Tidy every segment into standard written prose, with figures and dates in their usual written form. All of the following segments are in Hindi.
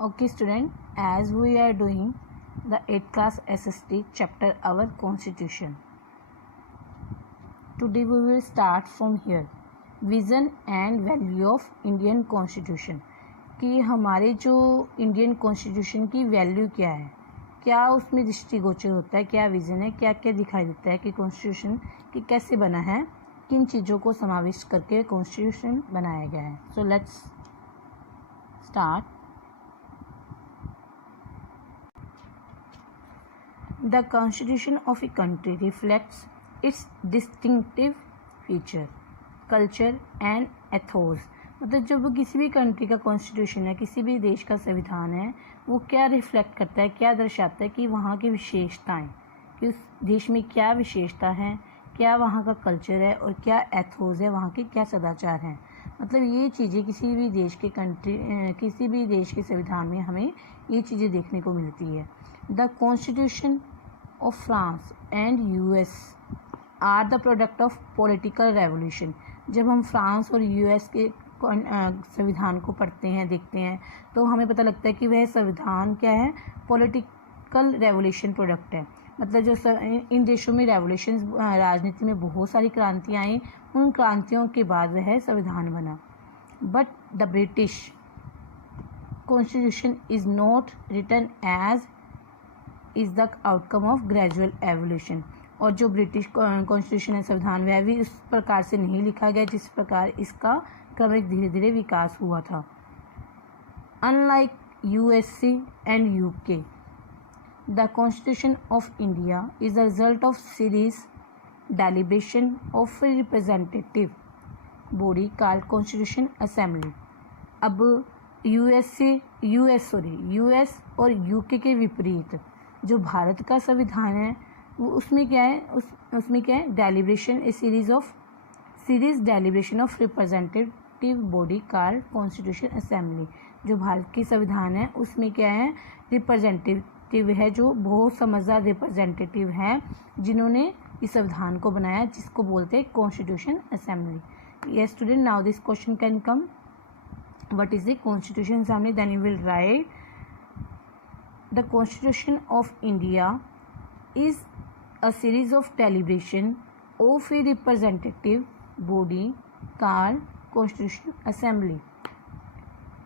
Okay student, as we are doing the 8th class SST chapter our constitution. Today we will start from here. Vision and value of Indian constitution. कि हमारे जो इंडियन कॉन्स्टिट्यूशन की वैल्यू क्या है, क्या उसमें दृष्टिगोचर होता है, क्या विज़न है, क्या क्या दिखाई देता है कि कॉन्स्टिट्यूशन की कैसे बना है, किन चीज़ों को समाविष्ट करके कॉन्स्टिट्यूशन बनाया गया है. So let's start. The constitution of a country reflects its distinctive feature, culture and ethos. मतलब जब किसी भी कंट्री का कॉन्स्टिट्यूशन है, किसी भी देश का संविधान है, वो क्या रिफ्लेक्ट करता है, क्या दर्शाता है कि वहाँ की विशेषताएं, कि उस देश में क्या विशेषता है, क्या वहाँ का कल्चर है और क्या एथोस है, वहाँ के क्या सदाचार हैं. मतलब ये चीज़ें किसी भी देश के किसी भी देश के संविधान में हमें ये चीज़ें देखने को मिलती है. The constitution of France and US are the product of political revolution. जब हम फ्रांस और यूएस के संविधान को पढ़ते हैं, देखते हैं, तो हमें पता लगता है कि वह संविधान क्या है, पॉलिटिकल रेवोल्यूशन प्रोडक्ट है. मतलब जो इन देशों में रेवोल्यूशन, राजनीति में बहुत सारी क्रांतियाँ आई, उन क्रांतियों के बाद वह संविधान बना. But the British constitution is not written as is the outcome of gradual evolution. और जो ब्रिटिश कॉन्स्टिट्यूशन है, संविधान, वह भी उस प्रकार से नहीं लिखा गया जिस प्रकार इसका क्रमिक धीरे धीरे विकास हुआ था. Unlike USA and UK, the constitution of India is the result of series deliberation of a representative body called constitution assembly. अब यूएस और यूके के विपरीत जो भारत का संविधान है, वो उसमें क्या है, उसमें क्या है, deliberation, A series deliberation of representative body called constitution assembly. जो भारत की संविधान है उसमें क्या है, रिप्रेजेंटेटिव है, जो बहुत समझदार रिप्रेजेंटेटिव हैं जिन्होंने इस संविधान को बनाया, जिसको बोलते हैं constitution assembly. Yes student, now this question can come. What is the constitution assembly? Then you will write the Constitution of India is a series of deliberation of a representative body called Constitutional Assembly,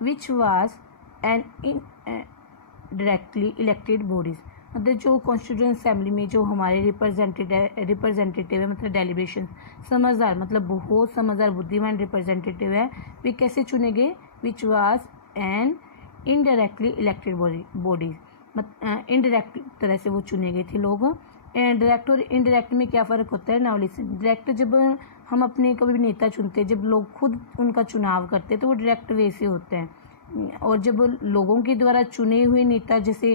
which was an directly elected bodies. मतलब जो कॉन्स्टिट्यूशन असेंबली में जो हमारे रिप्रेजेंटेटिव है, मतलब डेलिब्रेशन, समझदार, मतलब बहुत समझदार बुद्धिमान रिप्रेजेंटेटिव है, वे कैसे चुने गए? Which was an indirectly elected bodies. Indirect तरह से वो चुने गए थे लोग. डायरेक्ट और इनडायरेक्ट में क्या फ़र्क होता है? Now listen. डायरेक्ट जब हम अपने कभी भी नेता चुनते हैं, जब लोग खुद उनका चुनाव करते हैं, तो वो डायरेक्ट वे से होते हैं. और जब लोगों के द्वारा चुने हुए नेता, जैसे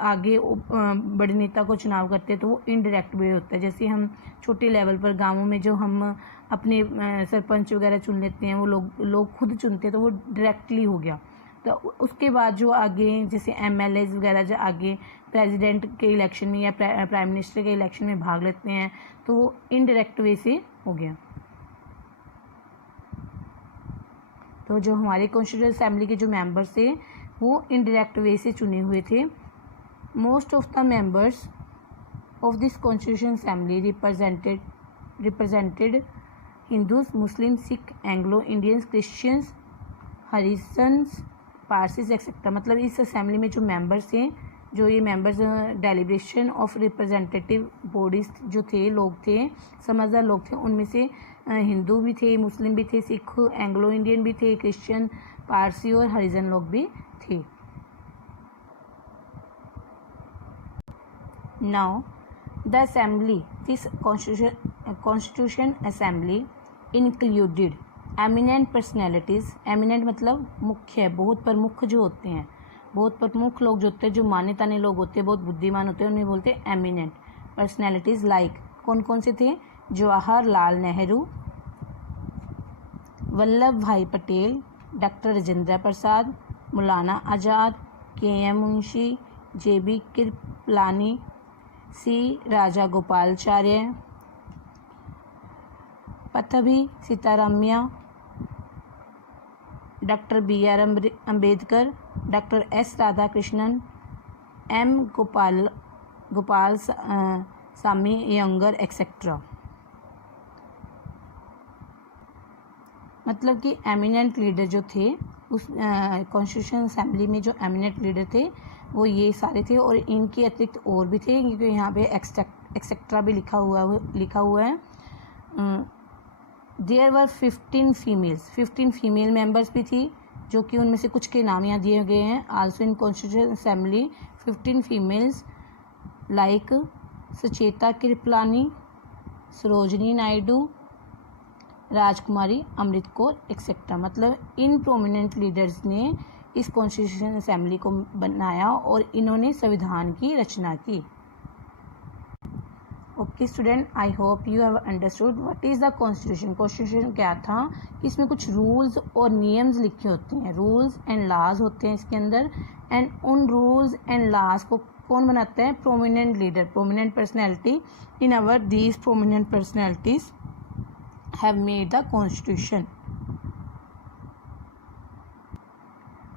आगे बड़े नेता को चुनाव करते हैं, तो वो इनडायरेक्ट वे होता है. जैसे हम छोटे लेवल पर गाँवों में जो हम अपने सरपंच वगैरह चुन लेते हैं, वो लोग खुद चुनते हैं, तो वो डायरेक्टली हो गया. तो उसके बाद जो आगे जैसे एमएलए वगैरह जो आगे प्रेसिडेंट के इलेक्शन में या प्राइम मिनिस्टर के इलेक्शन में भाग लेते हैं, तो वो इनडायरेक्ट वे से हो गया. तो जो हमारे कॉन्स्टिट्यूशन असेंबली के जो मेंबर्स थे, वो इनडायरेक्ट वे से चुने हुए थे. Most of the members of this constitution assembly represented Hindus, Muslim, Sikh, Anglo Indians, Christians, Harijans, Parsis etcetera. मतलब इस असेंबली में जो मेंबर्स हैं, जो ये members deliberation of representative bodies जो थे, लोग थे, समझदार लोग थे, उनमें से हिंदू भी थे, मुस्लिम भी थे, सिख, एंग्लो इंडियन भी थे, क्रिश्चियन, पारसी और हरिजन लोग भी थे. Now the assembly, this constitution assembly included eminent personalities. Eminent मतलब मुख्य, बहुत प्रमुख जो होते हैं, बहुत प्रमुख लोग जो होते हैं, जो माने ताने लोग होते हैं, बहुत बुद्धिमान होते हैं, उन्हें बोलते हैं एमिनेंट पर्सनैलिटीज़. लाइक कौन कौन से थे? जवाहरलाल नेहरू, वल्लभ भाई Patel, doctor Rajendra Prasad, Maulana Azad, K M. Munshi, J B. Kripalani, C. Rajagopalachari, Pattabhi Sitaramayya, doctor B R Ambedkar, doctor S Radhakrishnan, M Gopalaswami Ayyangar etcetera. मतलब कि एमिनेंट लीडर जो थे उस कॉन्स्टिट्यूशन असेंबली में, जो एमिनेंट लीडर थे वो ये सारे थे, और इनके अतिरिक्त और भी थे, क्योंकि यहाँ पे एक्सेट्रा भी लिखा हुआ है। देयर वर 15 फीमेल मेंबर्स भी थी, जो कि उनमें से कुछ के नाम यहाँ दिए गए हैं। Also in constitution assembly 15 females like Sucheta Kripalani, Sarojini Naidu, Rajkumari, Amrit Kaur etcetera. मतलब इन प्रोमिनेंट लीडर्स ने इस कॉन्स्टिट्यूशन असेंबली को बनाया और इन्होंने संविधान की रचना की। Okay student, I hope you have understood what is the constitution. Constitution क्या था कि इसमें कुछ रूल्स और नियम्स लिखे होते हैं, रूल्स एंड लॉज होते हैं इसके अंदर। एंड उन रूल्स एंड लॉज को कौन बनाता है? Prominent leader, prominent personality. In our these prominent personalities have made the constitution।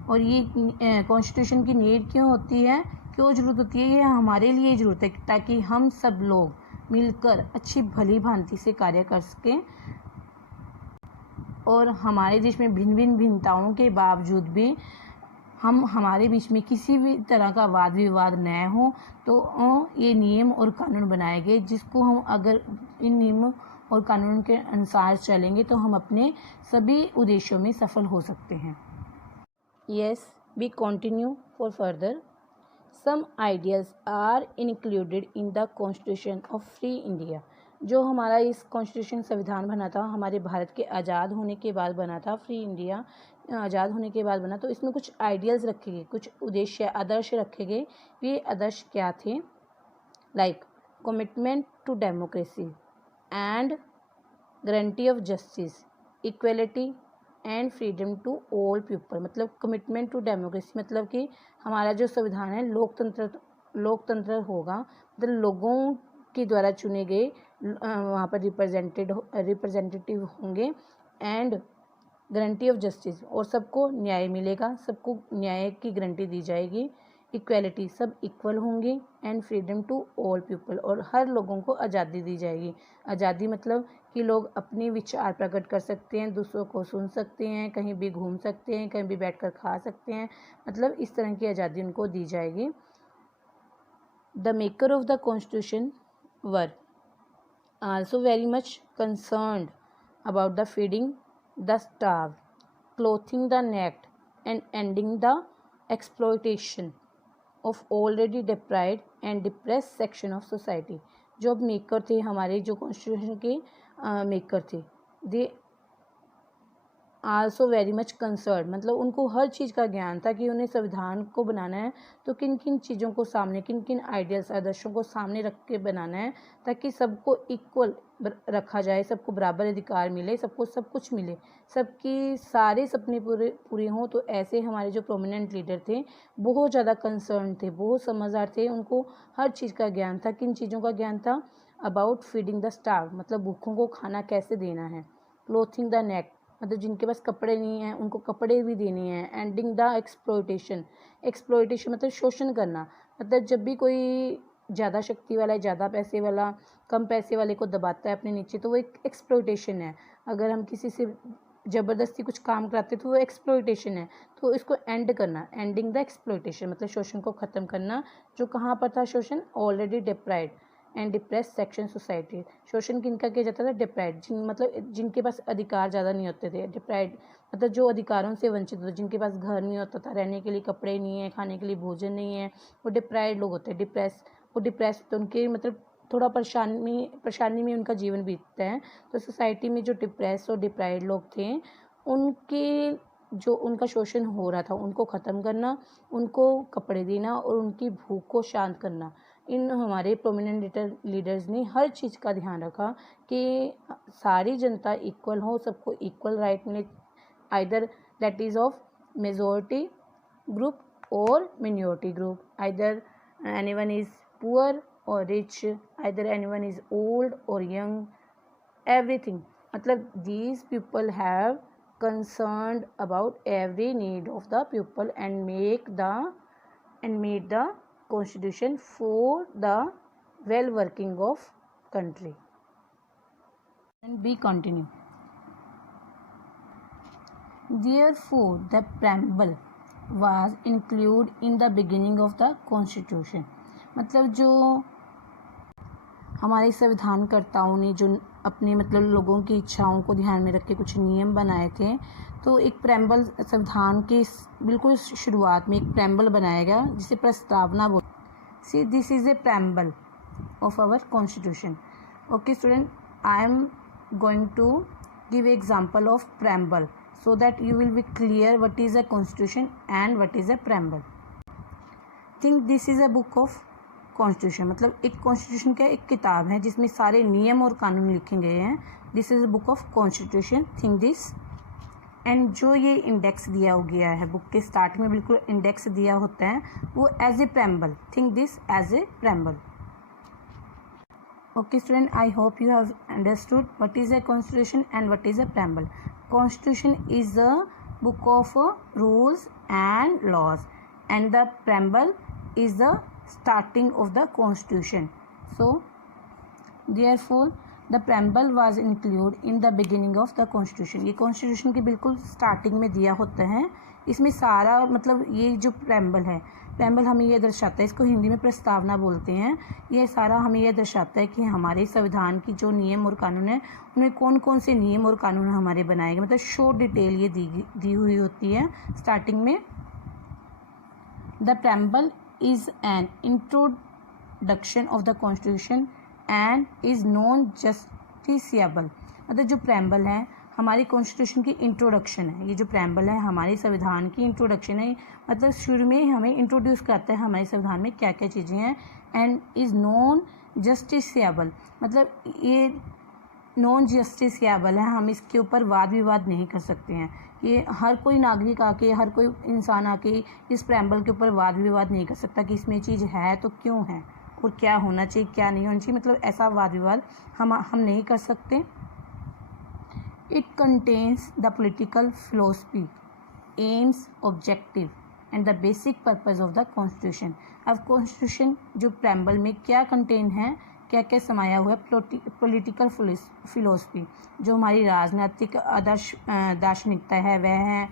और ये कॉन्स्टिट्यूशन की नीड क्यों होती है, क्यों ज़रूरत होती है? ये हमारे लिए ज़रूरत है ताकि हम सब लोग मिलकर अच्छी भली भांति से कार्य कर सकें, और हमारे देश में भिन्न भिन्न भिन्नताओं के बावजूद भी हमारे बीच में किसी भी तरह का वाद विवाद न हो। तो ये नियम और कानून बनाए गए, जिसको हम अगर इन नियमों और कानून के अनुसार चलेंगे तो हम अपने सभी उद्देश्यों में सफल हो सकते हैं। Yes, we continue for further. Some ideas are included in the constitution of free India. जो हमारा इस कॉन्स्टिट्यूशन संविधान बना था, हमारे भारत के आज़ाद होने के बाद बना था, फ्री इंडिया आज़ाद होने के बाद बना, तो इसमें कुछ आइडियल्स रखे गए, कुछ उद्देश्य आदर्श रखे गए। ये आदर्श क्या थे? Like commitment to democracy and guarantee of justice, equality and freedom to all people। मतलब कमिटमेंट टू डेमोक्रेसी मतलब कि हमारा जो संविधान है लोकतंत्र होगा, मतलब लोगों के द्वारा चुने गए वहाँ पर रिप्रेजेंटेटिव होंगे। एंड गारंटी ऑफ जस्टिस, और सबको न्याय मिलेगा, सबको न्याय की गारंटी दी जाएगी। इक्वलिटी, सब इक्वल होंगे। And freedom to all people, और हर लोगों को आज़ादी दी जाएगी। आज़ादी मतलब कि लोग अपने विचार प्रकट कर सकते हैं, दूसरों को सुन सकते हैं, कहीं भी घूम सकते हैं, कहीं भी बैठकर खा सकते हैं, मतलब इस तरह की आज़ादी उनको दी जाएगी। The maker of the constitution were also very much concerned about the feeding the starved, clothing the naked, and ending the exploitation of already deprived and depressed section of society। जो मेकर थे, हमारे जो कॉन्स्टिट्यूशन के मेकर थे, they also very much concern, मतलब उनको हर चीज़ का ज्ञान था कि उन्हें संविधान को बनाना है तो किन किन चीज़ों को सामने, किन किन आइडियल्स आदर्शों को सामने रख के बनाना है, ताकि सबको इक्वल रखा जाए, सबको बराबर अधिकार मिले, सबको सब कुछ मिले, सबकी सारे सपने पूरे हों। तो ऐसे हमारे जो प्रोमिनेंट लीडर थे बहुत ज़्यादा कंसर्न थे, बहुत समझदार थे, उनको हर चीज़ का ज्ञान था। किन चीज़ों का ज्ञान था? अबाउट फीडिंग द स्टार्व, मतलब भूखों को खाना कैसे देना है। क्लोथिंग द नेक, मतलब जिनके पास कपड़े नहीं हैं उनको कपड़े भी देने हैं। एंडिंग द एक्सप्लॉयटेशन, एक्सप्लॉयटेशन मतलब शोषण करना, मतलब जब भी कोई ज़्यादा शक्ति वाला, ज़्यादा पैसे वाला कम पैसे वाले को दबाता है अपने नीचे, तो वो एक एक्सप्लॉयटेशन है। अगर हम किसी से ज़बरदस्ती कुछ काम कराते तो वो एक्सप्लॉयटेशन है। तो इसको एंड करना, एंडिंग द एक्सप्लॉयटेशन मतलब शोषण को ख़त्म करना। जो कहाँ पर था शोषण? Already deprived and depress section society. शोषण किनका किया जाता था? डिप्राइव्ड, मतलब जिनके पास अधिकार ज़्यादा नहीं होते थे। डिप्राइव्ड मतलब जो अधिकारों से वंचित होते, जिनके पास घर नहीं होता था, रहने के लिए कपड़े नहीं है, खाने के लिए भोजन नहीं है, वो डिप्राइव्ड लोग होते हैं। डिप्रेस तो उनके मतलब थोड़ा परेशानी में उनका जीवन बीतता है। तो सोसाइटी में जो डिप्रेस और डिप्राइव्ड लोग थे, उनके जो उनका शोषण हो रहा था उनको ख़त्म करना, उनको कपड़े देना और उनकी भूख को शांत करना। इन हमारे प्रोमिनेंट लीडर्स ने हर चीज़ का ध्यान रखा कि सारी जनता इक्वल हो, सबको इक्वल राइट मिले, either that is of majority group और minority group, either anyone is poor और rich, either anyone is old और यंग, एवरीथिंग। मतलब these people have concerned about every need of the people and made the constitution for the well working of country. And B continue. Therefore, the preamble was included in the beginning of the constitution. मतलब जो हमारे संविधानकर्ताओं ने जो अपने मतलब लोगों की इच्छाओं को ध्यान में रख के कुछ नियम बनाए थे, तो एक प्रेम्बल संविधान के बिल्कुल शुरुआत में एक प्रेम्बल बनाया गया जिसे प्रस्तावना बोल. See this is a preamble of our constitution. Okay student, I am going to give example of preamble so that you will be clear what is a constitution and what is a preamble. Think this is a book of constitution. मतलब एक constitution क्या एक किताब है जिसमें सारे नियम और कानून लिखे गए हैं. This is a book of constitution. Think this. And जो ये इंडेक्स दिया हो गया है बुक के स्टार्ट में बिल्कुल इंडेक्स दिया होता है वो as a preamble. Think this as a preamble. Okay student, I hope you have understood what is a constitution and what is a preamble. Constitution is a book of rules and laws and the preamble is the starting of the constitution. So therefore the preamble was included in the beginning of the constitution. ये constitution के बिल्कुल starting में दिया होता है. इसमें सारा मतलब ये जो preamble है, प्रेम्बल हमें यह दर्शाता है, इसको हिंदी में प्रस्तावना बोलते हैं. यह सारा हमें यह दर्शाता है कि हमारे संविधान की जो नियम और कानून है उनमें कौन कौन से नियम और कानून हमारे बनाए गए. मतलब शॉर्ट डिटेल ये दी हुई होती है स्टार्टिंग में. The preamble is an introduction of the constitution and is non justiciable. मतलब जो प्रेम्बल है हमारी कॉन्स्टिट्यूशन की इंट्रोडक्शन है. ये जो प्रेम्बल है हमारे संविधान की इंट्रोडक्शन है. मतलब शुरू में हमें इंट्रोड्यूस करता है हमारे संविधान में क्या क्या चीज़ें हैं. एंड इज़ नॉन जस्टिसिएबल मतलब ये नॉन जस्टिसिएबल है, हम इसके ऊपर वाद विवाद नहीं कर सकते हैं. ये हर कोई नागरिक आके हर कोई इंसान आके इस प्रेम्बल के ऊपर वाद विवाद नहीं कर सकता कि इसमें चीज़ है तो क्यों है और क्या होना चाहिए क्या नहीं होना चाहिए. मतलब ऐसा वाद विवाद हम नहीं कर सकते. It contains the political philosophy, aims, objective and the basic purpose of the constitution. अब constitution जो preamble में क्या contain है, क्या क्या समाया हुआ है. political philosophy जो हमारी राजनीतिक आदर्श दार्शनिकता है वह है.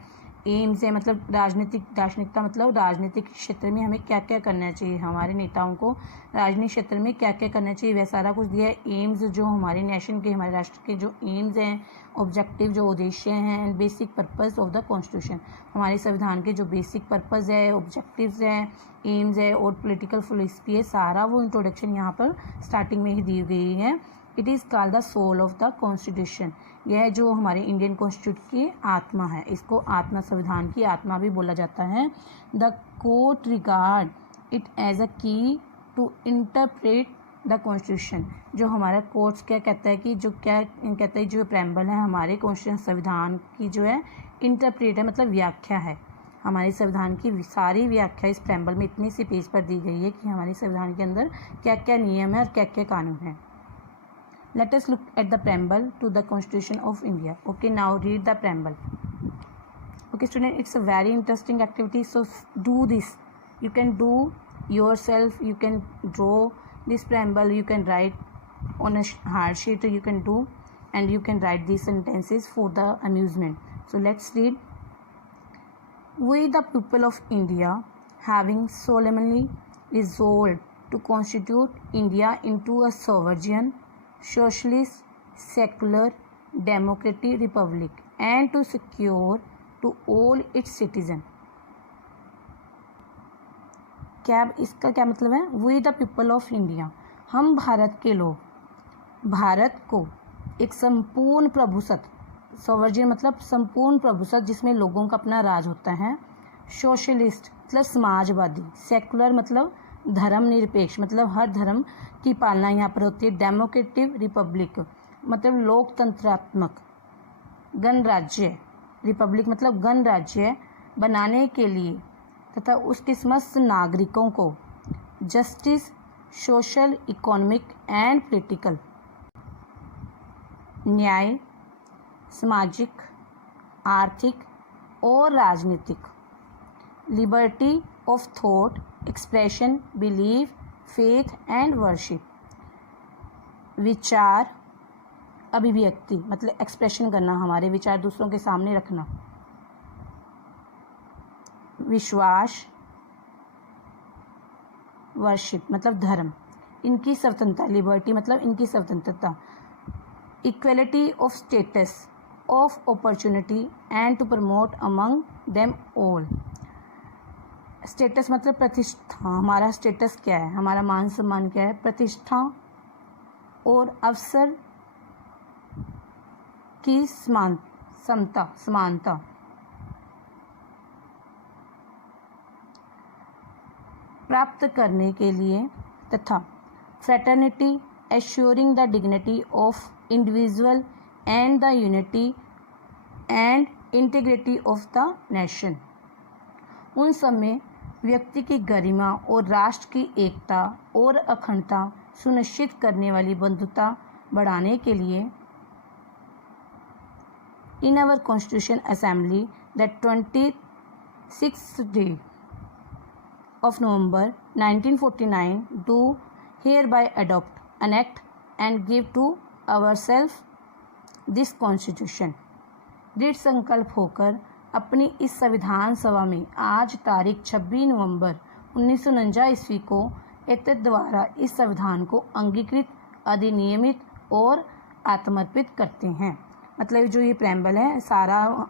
एम्स है मतलब राजनीतिक दार्शनिकता मतलब राजनीतिक क्षेत्र में हमें क्या क्या करना चाहिए, हमारे नेताओं को राजनीतिक क्षेत्र में क्या क्या करना चाहिए वह सारा कुछ दिया है. एम्स जो हमारे नेशन के हमारे राष्ट्र के जो एम्स हैं, ऑब्जेक्टिव जो उद्देश्य हैं, and basic purpose of the constitution हमारे संविधान के जो बेसिक पर्पस है, ऑब्जेक्टिव्स हैं, एम्स है और पॉलिटिकल फिलॉसफी है, सारा वो इंट्रोडक्शन यहाँ पर स्टार्टिंग में ही दी गई है. It is called the soul of the constitution. यह जो हमारे इंडियन कॉन्स्टिट्यूशन की आत्मा है, इसको आत्मा संविधान की आत्मा भी बोला जाता है. The court regard it as a key to interpret the constitution. जो हमारा कोर्ट्स क्या कहता है कि जो क्या कहता है जो प्रेम्बल है हमारे कॉन्स्टिट्यूशन संविधान की जो है इंटरप्रेट है मतलब व्याख्या है. हमारे संविधान की सारी व्याख्या इस प्रेम्बल में इतनी सी पेज पर दी गई है कि हमारे संविधान के अंदर क्या क्या नियम है और क्या क्या कानून है. Let us look at the preamble to the Constitution of India. Okay, now read the preamble. Okay, student, it's a very interesting activity. So do this. You can do yourself. You can draw this preamble. You can write on a hard sheet. You can do, and you can write these sentences for the amusement. So let's read. We, the people of India, having solemnly resolved to constitute India into a sovereign, socialist, secular, democratic republic and to secure to all its citizens. क्या इसका क्या मतलब है. We the people of India हम भारत के लोग, भारत को एक संपूर्ण प्रभुसत्ता, सोवर्जियन मतलब संपूर्ण प्रभुसत्ता जिसमें लोगों का अपना राज होता है. सोशलिस्ट मतलब समाजवादी. सेकुलर मतलब धर्मनिरपेक्ष मतलब हर धर्म की पालना यहाँ पर होती है. डेमोक्रेटिक रिपब्लिक मतलब लोकतंत्रात्मक. गणराज्य रिपब्लिक मतलब गणराज्य बनाने के लिए तथा उसके समस्त नागरिकों को justice, social, economic and political न्याय, सामाजिक आर्थिक और राजनीतिक, liberty of thought, expression, belief, faith and worship, विचार, अभिव्यक्ति मतलब एक्सप्रेशन करना, हमारे विचार दूसरों के सामने रखना, विश्वास, वर्शिप मतलब धर्म, इनकी स्वतंत्रता, लिबर्टी मतलब इनकी स्वतंत्रता, equality of status, of opportunity and to promote among them all. Status मतलब प्रतिष्ठा, हमारा स्टेटस क्या है, हमारा मान सम्मान क्या है, प्रतिष्ठा और अवसर की समानता, प्राप्त करने के लिए तथा fraternity, assuring the dignity of individual and the unity and integrity of the nation. उन सब में व्यक्ति की गरिमा और राष्ट्र की एकता और अखंडता सुनिश्चित करने वाली बंधुता बढ़ाने के लिए in our Constitution Assembly that 26th day of November 1949 do hereby adopt, enact and give to ourselves this Constitution। दृढ़ संकल्प होकर अपनी इस संविधान सभा में आज तारीख 26 नवंबर 1949 ईस्वी को एतद द्वारा इस संविधान को अंगीकृत, अधिनियमित और आत्मर्पित करते हैं। मतलब जो ये प्रेम्बल है सारा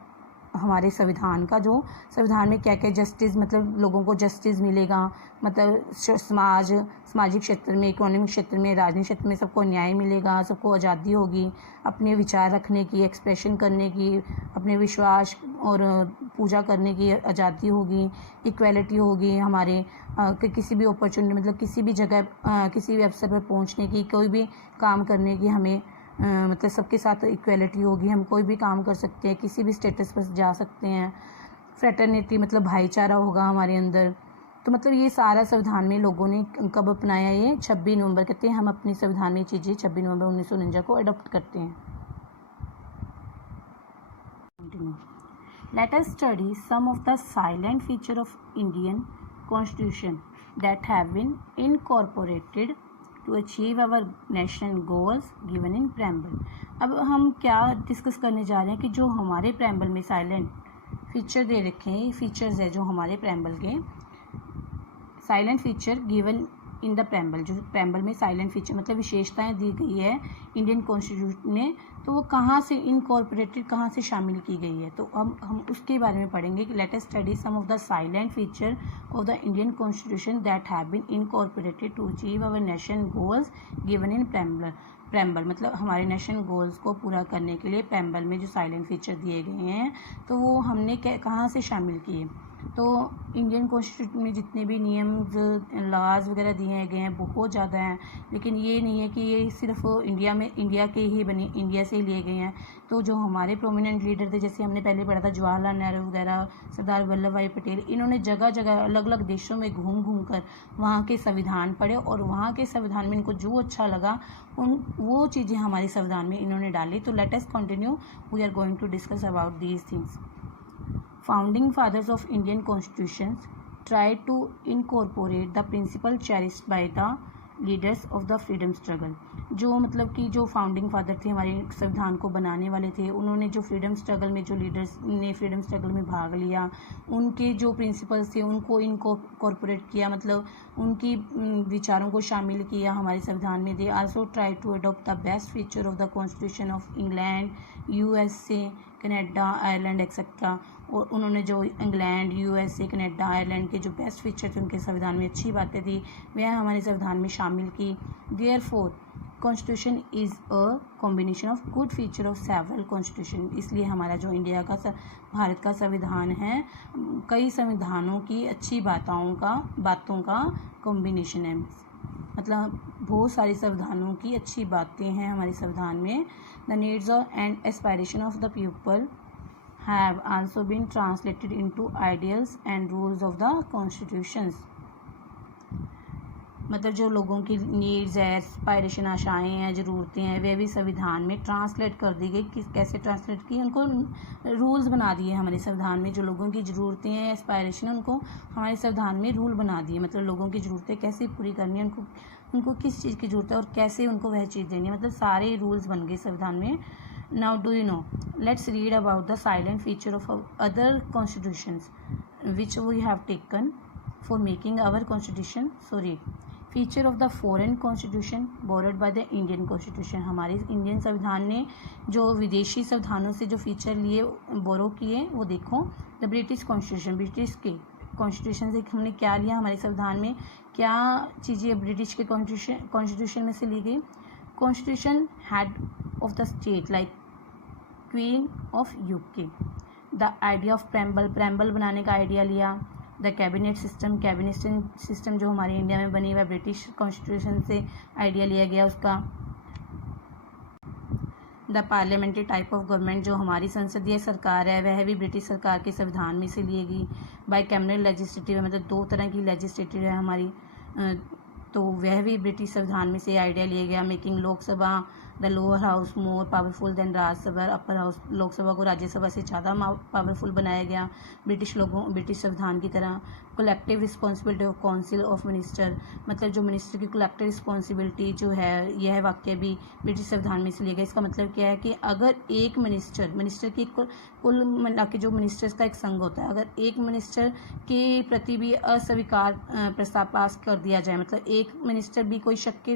हमारे संविधान का, जो संविधान में क्या क्या जस्टिस मतलब लोगों को जस्टिस मिलेगा, मतलब सामाजिक क्षेत्र में, इकोनॉमिक क्षेत्र में, राजनीतिक क्षेत्र में सबको न्याय मिलेगा, सबको आज़ादी होगी अपने विचार रखने की, एक्सप्रेशन करने की, अपने विश्वास और पूजा करने की आज़ादी होगी, इक्वलिटी होगी हमारे किसी भी अपॉर्चुनिटी मतलब किसी भी जगह किसी भी अवसर पर पहुंचने की, कोई भी काम करने की हमें मतलब सबके साथ इक्वलिटी होगी, हम कोई भी काम कर सकते हैं, किसी भी स्टेटस पर जा सकते हैं। फ्रेटर्निटी मतलब भाईचारा होगा हमारे अंदर। तो मतलब ये सारा संविधान में लोगों ने कब अपनाया, ये 26 नवंबर कहते हैं, हम अपने संविधान में चीज़ें 26 नवंबर 1949 को अडॉप्ट करते हैं। Let us study some of the silent feature of Indian Constitution that have been incorporated to achieve our national goals given in preamble। अब हम क्या डिस्कस करने जा रहे हैं कि जो हमारे preamble में साइलेंट फीचर दे रखे हैं, फीचर्स है जो हमारे preamble के silent feature given in the preamble, जो preamble में साइलेंट फीचर मतलब विशेषताएं दी गई है इंडियन कॉन्स्टिट्यूशन में, तो वो कहाँ से इनकॉर्पोरेटेड, कहाँ से शामिल की गई है, तो हम उसके बारे में पढ़ेंगे कि let us study some of the silent feature of the Indian constitution that have been incorporated to achieve our national goals given in preamble मतलब हमारे नेशनल गोल्स को पूरा करने के लिए preamble में जो साइलेंट फीचर दिए गए हैं तो वो हमने कहाँ से शामिल किए। तो इंडियन कॉन्स्टिट्यूशन में जितने भी नियम लॉज वगैरह दिए गए हैं बहुत ज़्यादा हैं, लेकिन ये नहीं है कि ये सिर्फ इंडिया के ही बने, इंडिया से ही लिए गए हैं। तो जो हमारे प्रोमिनेंट लीडर थे, जैसे हमने पहले पढ़ा था जवाहरलाल नेहरू वगैरह, सरदार वल्लभ भाई पटेल, इन्होंने जगह जगह अलग अलग देशों में घूम कर वहाँ के संविधान पढ़े और वहाँ के संविधान में इनको जो अच्छा लगा वो चीज़ें हमारे संविधान में इन्होंने डाली। तो let us continue, we are going to discuss about these things. Founding fathers of Indian constitutions tried to incorporate the principle cherished by the leaders of the freedom struggle। जो मतलब कि जो फाउंडिंग फादर थे हमारे संविधान को बनाने वाले थे, उन्होंने जो फ्रीडम स्ट्रगल में जो लीडर्स ने फ्रीडम स्ट्रगल में भाग लिया, उनके जो प्रिंसिपल्स थे उनको इनकॉर्पोरेट किया, मतलब उनकी विचारों को शामिल किया हमारे संविधान में। They also try to adopt the best feature of the constitution of England, USA, Canada, Ireland etcetera. और उन्होंने जो इंग्लैंड, USA, कनाडा, आयरलैंड के जो बेस्ट फीचर थे उनके संविधान में, अच्छी बातें थी, वह हमारे संविधान में शामिल की। Therefore constitution is a combination of good feature of several constitution. इसलिए हमारा जो इंडिया का भारत का संविधान है कई संविधानों की अच्छी बातों का कॉम्बिनेशन है, मतलब बहुत सारे संविधानों की अच्छी बातें हैं हमारे संविधान में। The needs and aspiration of the people have also been translated into ideals and rules of the constitutions। मतलब जो लोगों की नीड्स है, एस्पायरेशन, आशाएं हैं, ज़रूरतें हैं, वे भी संविधान में ट्रांसलेट कर दी गई। कैसे ट्रांसलेट की, उनको रूल्स बना दिए हमारे संविधान में। जो लोगों की ज़रूरतें हैं, एस्पायरेशन, उनको हमारे संविधान में रूल बना दिए। मतलब लोगों की ज़रूरतें कैसे पूरी करनी है, उनको किस चीज़ की ज़रूरत है और कैसे उनको वह चीज़ देनी है, मतलब सारे रूल्स बन गए संविधान में। Now do you know, let's read about the silent feature of other constitutions which we have taken for making our constitution. So read, feature of the foreign constitution borrowed by the Indian constitution. हमारे इंडियन संविधान ने जो विदेशी संविधानों से जो फीचर लिए, बोरो किए, वो देखो। द ब्रिटिश कॉन्स्टिट्यूशन, ब्रिटिश के कॉन्स्टिट्यूशन से हमने क्या लिया, हमारे संविधान में क्या चीज़ें ब्रिटिश के कॉन्स्टिट्यूशन में से ली गई। Constitution head of the state like queen of UK. The idea of preamble बनाने का आइडिया लिया। द कैबिनेट सिस्टम जो हमारे इंडिया में बनी हुआ ब्रिटिश कॉन्स्टिट्यूशन से आइडिया लिया गया उसका। The parliamentary type of government, जो हमारी संसदीय सरकार है वह भी ब्रिटिश सरकार के संविधान में से ली गई। बाई कैमरल लेजिस्लेटिव, मतलब 2 तरह की लेजिस्लेटिव है हमारी, तो वह भी ब्रिटिश संविधान में से आइडिया लिया गया। Making Lok Sabha the lower house more powerful than Rajya Sabha, upper house, Lok Sabha को राज्यसभा से ज़्यादा पावरफुल बनाया गया ब्रिटिश संविधान की तरह। Collective responsibility of council of minister, मतलब जो मिनिस्टर की कलेक्टिव रिस्पॉन्सिबिलिटी जो है, यह वाक्य भी ब्रिटिश संविधान में से लिया गया। इसका मतलब क्या है कि अगर एक मिनिस्टर की कुल मिला के जो मिनिस्टर्स का एक संघ होता है, अगर एक मिनिस्टर के प्रति भी अस्वीकार प्रस्ताव पास कर दिया जाए, मतलब एक मिनिस्टर भी कोई शक के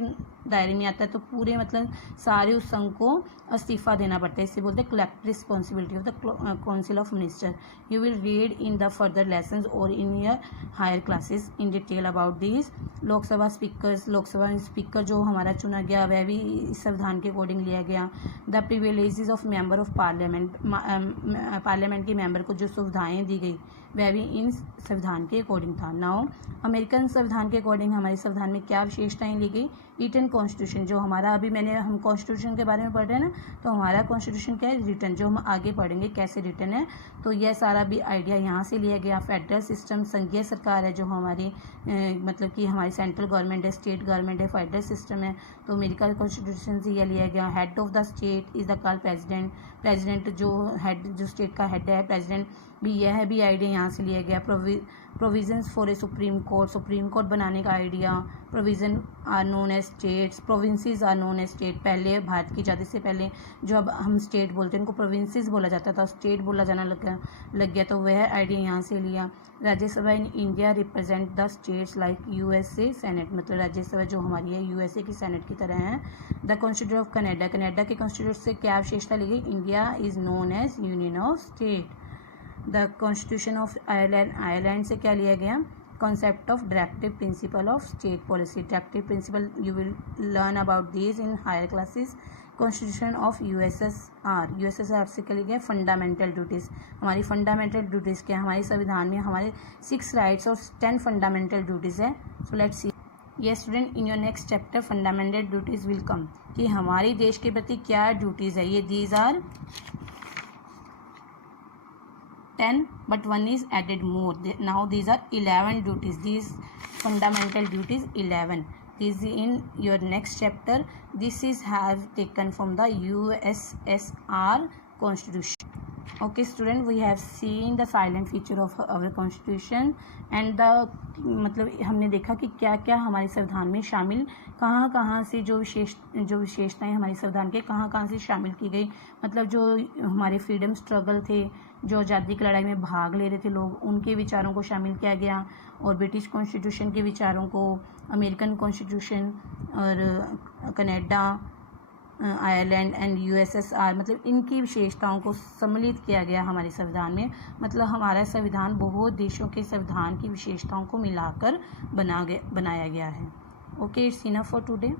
दायरे में आता है, तो पूरे मतलब सारे उस संघ को इस्तीफा देना पड़ता है। इससे बोलते हैं collective responsibility of the council of minister. You will read in the further lessons और in your higher classes in detail about this. Lok Sabha speaker जो हमारा चुना गया वह भी इस संविधान के अकॉर्डिंग लिया गया। The privileges of member of parliament के मेंबर को जो सुविधाएं दी गई वह भी इन संविधान के अकॉर्डिंग था। नाउ अमेरिकन संविधान के अकॉर्डिंग हमारे संविधान में क्या विशेषताएं ली गई। रिटन कॉन्स्टिट्यूशन, जो हमारा अभी हम कॉन्स्टिट्यूशन के बारे में पढ़ रहे हैं ना, तो हमारा कॉन्स्टिट्यूशन क्या है, रिटन, जो हम आगे पढ़ेंगे कैसे रिटन है, तो यह सारा भी आइडिया यहाँ से लिया गया। फेडरल सिस्टम, संघीय सरकार है जो हमारी मतलब कि हमारी सेंट्रल गवर्नमेंट है, स्टेट गवर्नमेंट है, फेडरल सिस्टम है, तो अमेरिका कॉन्स्टिट्यूशन से यह लिया गया। Head of the state is the called president जो स्टेट का हेड है, प्रेसिडेंट भी, यह भी आइडिया यहाँ से लिया गया। Provisions for a supreme court बनाने का idea. Provision are known as states, provinces are known as state. पहले भारत की आज़ादी से पहले जो अब हम स्टेट बोलते हैं उनको प्रोविंसेस बोला जाता था, स्टेट बोला जाना लग गया, तो वह आइडिया यहाँ से लिया। Rajya Sabha in India represent the states like USA senate, मतलब राज्यसभा जो हमारी है यूएसए की सेनेट की तरह है। द कॉन्स्टिट्यूशन ऑफ कनाडा के कॉन्स्टिट्यूशन से क्या विशेषता ली गई, India is known as union of state. The constitution of Ireland से क्या लिया गया, concept of directive principle of state policy. Directive principle you will learn about these in higher classes. Constitution of USSR से क्या लिया गया, फंडामेंटल ड्यूटीज़। हमारी फंडामेंटल ड्यूटीज़ क्या है, हमारे संविधान में हमारे 6 राइट्स और 10 फंडामेंटल ड्यूटीज़ है। So let's see. Yes student, in your next chapter fundamental duties will come, कि हमारी देश के प्रति क्या ड्यूटीज़ है। ये these are 10 but one is added more. Now these are 11 duties. These fundamental duties 11. This is in your next chapter. This is have taken from the USSR Constitution. Okay student, we have seen the silent feature of our constitution and the मतलब हमने देखा कि क्या क्या हमारे संविधान में शामिल, कहाँ कहाँ से जो विशेषताएं हमारे संविधान के कहाँ से शामिल की गई। मतलब जो हमारे फ्रीडम स्ट्रगल थे, जो आज़ादी की लड़ाई में भाग ले रहे थे लोग, उनके विचारों को शामिल किया गया, और ब्रिटिश कॉन्स्टिट्यूशन के विचारों को, अमेरिकन कॉन्स्टिट्यूशन और कनाडा, आयरलैंड एंड USSR, मतलब इनकी विशेषताओं को सम्मिलित किया गया हमारे संविधान में। मतलब हमारा संविधान बहुत देशों के संविधान की विशेषताओं को मिलाकर बनाया गया है। Okay, it's enough for today.